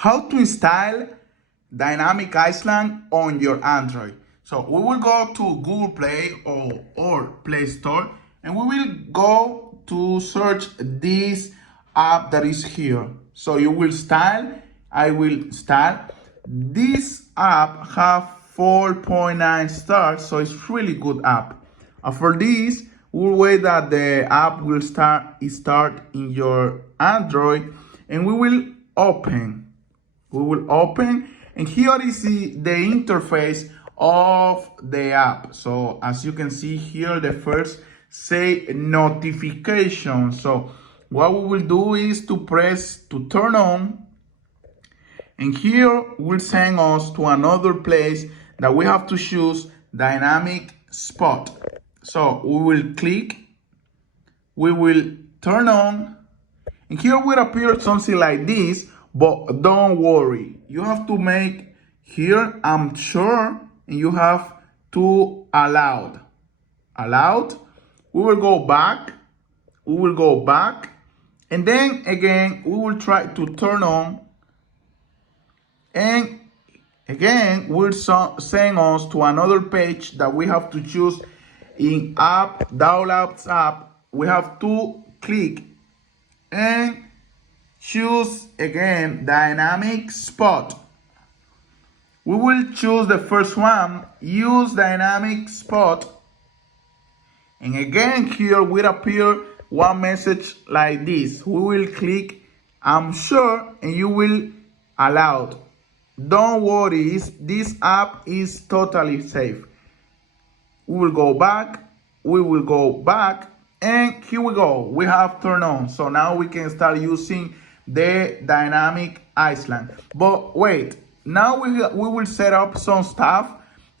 how to install Dynamic Island on your Android. So we will go to Google Play or Play Store, and we will go to search this app that is here. So you will install, I will install. This app have 4.9 stars, so it's really good app. For this, we'll wait that the app will start in your Android, and we will open. And here is the interface of the app. So as you can see here, the first say notification. So what we will do is to press to turn on, and here will send us to another place that we have to choose dynamic spot. So we will click, we will turn on, and here will appear something like this. But don't worry, you have to make here I'm sure, and you have to allowed. We will go back, and then again we will try to turn on, and again will send us to another page that we have to choose in app, downloads app. We have to click and choose again dynamic spot. We will choose the first one, use dynamic spot, and again here will appear one message like this. We will click I'm sure, and you will allowed. Don't worry, this app is totally safe. We will go back, and here we go, we have turned on. So now we can start using the Dynamic Island. But wait, now we will set up some stuff,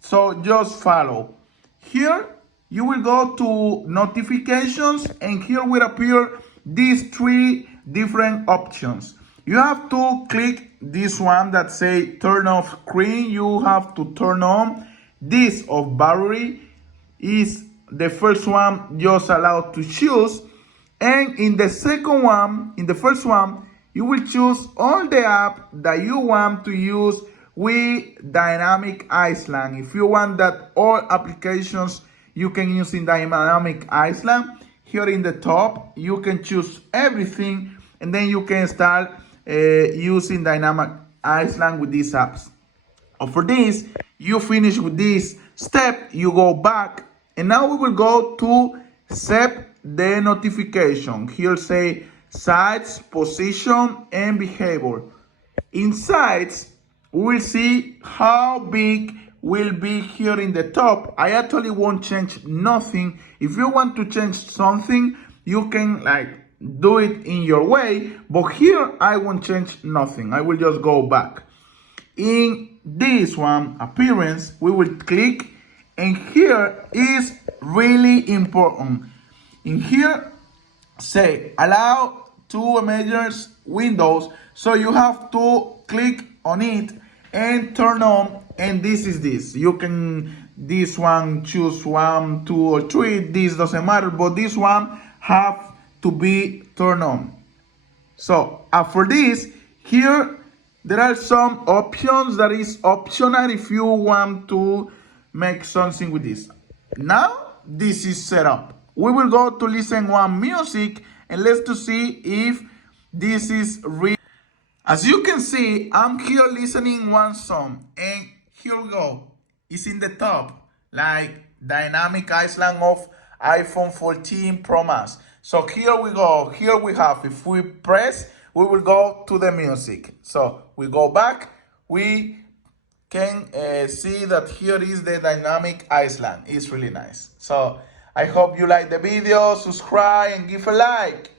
so just follow. Here you will go to notifications, and here will appear these three different options. You have to click this one that say turn off screen. You have to turn on this of battery is the first one just allowed to choose, and in the first one you will choose all the app that you want to use with Dynamic Island. If you want that all applications you can use in Dynamic Island, here in the top you can choose everything, and then you can start using Dynamic Island with these apps. For this, you finish with this step, you go back, and now we will go to set the notification. Here say sites, position, and behavior. In sites, we will see how big will be here in the top. I actually won't change nothing. If you want to change something, you can do it in your way, but here I won't change nothing. I will just go back. In this one, appearance, we will click, and here is really important. In here, say allow two images windows, so you have to click on it and turn on, and this is this. You can this one choose 1, 2, or 3. This doesn't matter, but this one have to be turned on. So for this, here there are some options that is optional if you want to make something with this. Now this is set up. We will go to listen one music, and let's to see if this is real. As you can see, I'm here listening one song, and here we go. It's in the top, like Dynamic Island of iPhone 14 Pro Max. So here we go. Here we have, if we press, we will go to the music. So we go back, we can see that here is the Dynamic Island. It's really nice. So I hope you like the video, subscribe, and give a like.